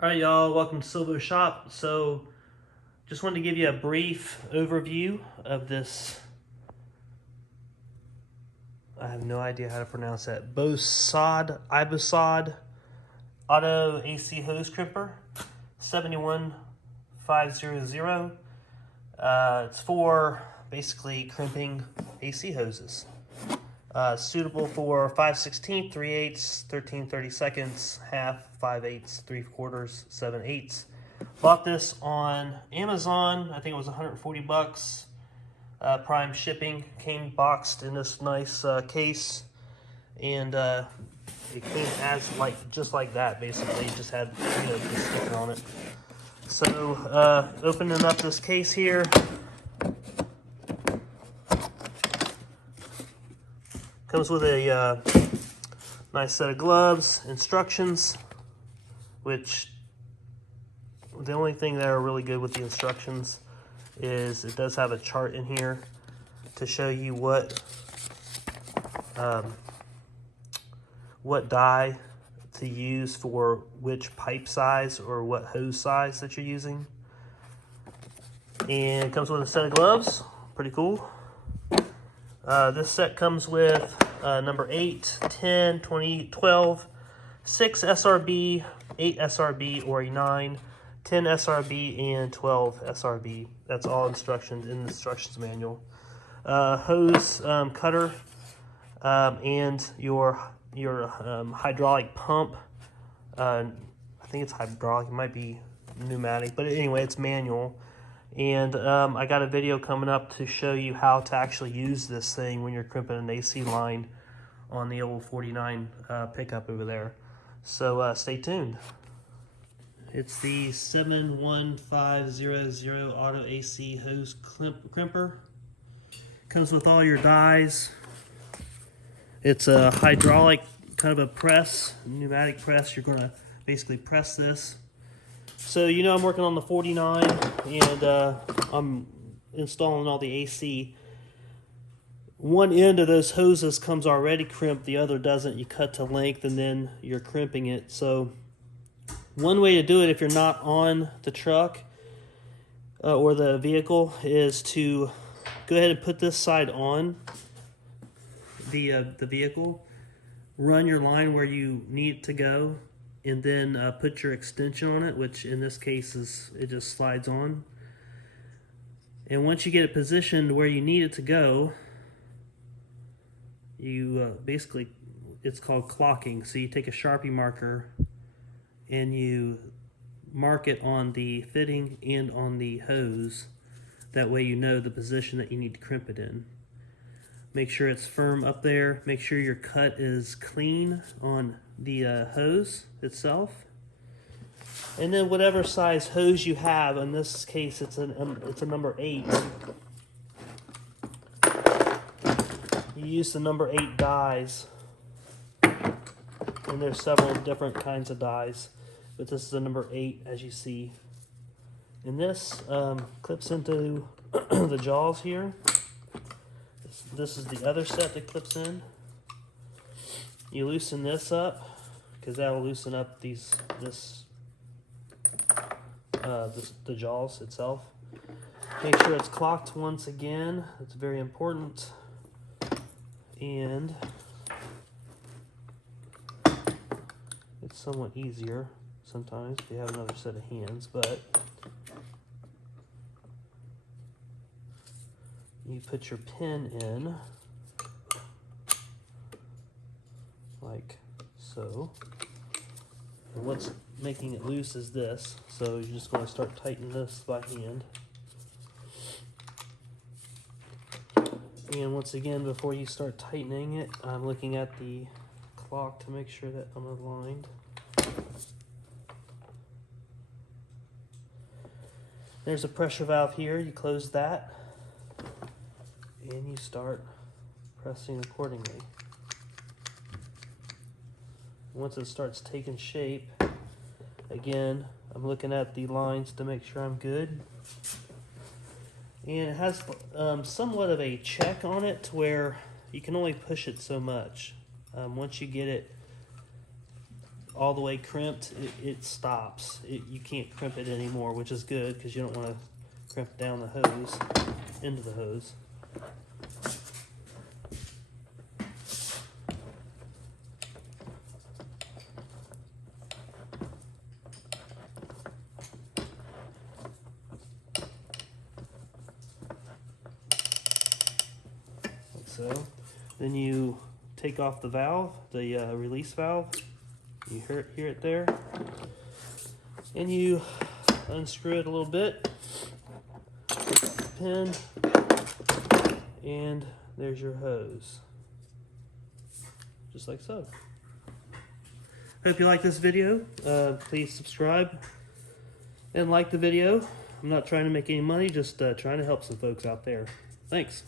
All right, y'all, welcome to Silvo Shop. So, just wanted to give you a brief overview of this. I have no idea how to pronounce that. IBOSAD Auto AC Hose Crimper 71500. It's for basically crimping AC hoses. Suitable for 5/16, 3/8, 13 32nds, half, 5/8, 3/4, 7/8. Bought this on Amazon. I think it was 140 bucks. Prime shipping. Came boxed in this nice case, and it came as just like that. Basically, it just had the sticker on it. So opening up this case here. Comes with a nice set of gloves, instructions, which the only thing that are really good with the instructions is it does have a chart in here to show you what dye to use for which pipe size or what hose size that you're using. And it comes with a set of gloves, pretty cool. This set comes with number 8, 10, 20, 12, 6 SRB, 8 SRB, or a 9, 10 SRB, and 12 SRB. That's all instructions in the instructions manual. Hose cutter and your hydraulic pump. I think it's hydraulic. It might be pneumatic, but anyway, it's manual. And I got a video coming up to show you how to actually use this thing when you're crimping an AC line on the old 49 pickup over there. So stay tuned. It's the 71500 Auto AC Hose Crimper. Comes with all your dies. It's a hydraulic kind of a press, pneumatic press. You're going to basically press this. So I'm working on the 49 and I'm installing all the AC. One end of those hoses comes already crimped, the other doesn't. You cut to length and then you're crimping it. So one way to do it if you're not on the truck or the vehicle is to go ahead and put this side on the vehicle, run your line where you need it to go, and then put your extension on it, which in this case it just slides on. And once you get it positioned where you need it to go, you basically, it's called clocking. So you take a Sharpie marker and you mark it on the fitting and on the hose. That way you know the position that you need to crimp it in. Make sure it's firm up there. Make sure your cut is clean on the hose itself. And then whatever size hose you have, in this case it's a number 8. You use the number 8 dies. And there's several different kinds of dies, but this is the number 8 as you see. And this clips into the jaws here. This is the other set that clips in. You loosen this up because that will loosen up the jaws itself. Make sure it's clocked once again. It's very important. And it's somewhat easier sometimes if you have another set of hands, but you put your pin in like so. And what's making it loose is this. So you're just going to start tightening this by hand. And once again, before you start tightening it, I'm looking at the clock to make sure that I'm aligned. There's a pressure valve here. You close that and you start pressing accordingly. Once it starts taking shape, again, I'm looking at the lines to make sure I'm good. And it has somewhat of a check on it to where you can only push it so much. Once you get it all the way crimped, it stops. You can't crimp it anymore, which is good because you don't want to crimp down the hose, into the hose. Like so. Then you take off the valve, the release valve. You hear it there. And you unscrew it a little bit. Pin. And there's your hose. Just like so. Hope you like this video. Please subscribe and like the video. I'm not trying to make any money, just trying to help some folks out there. Thanks.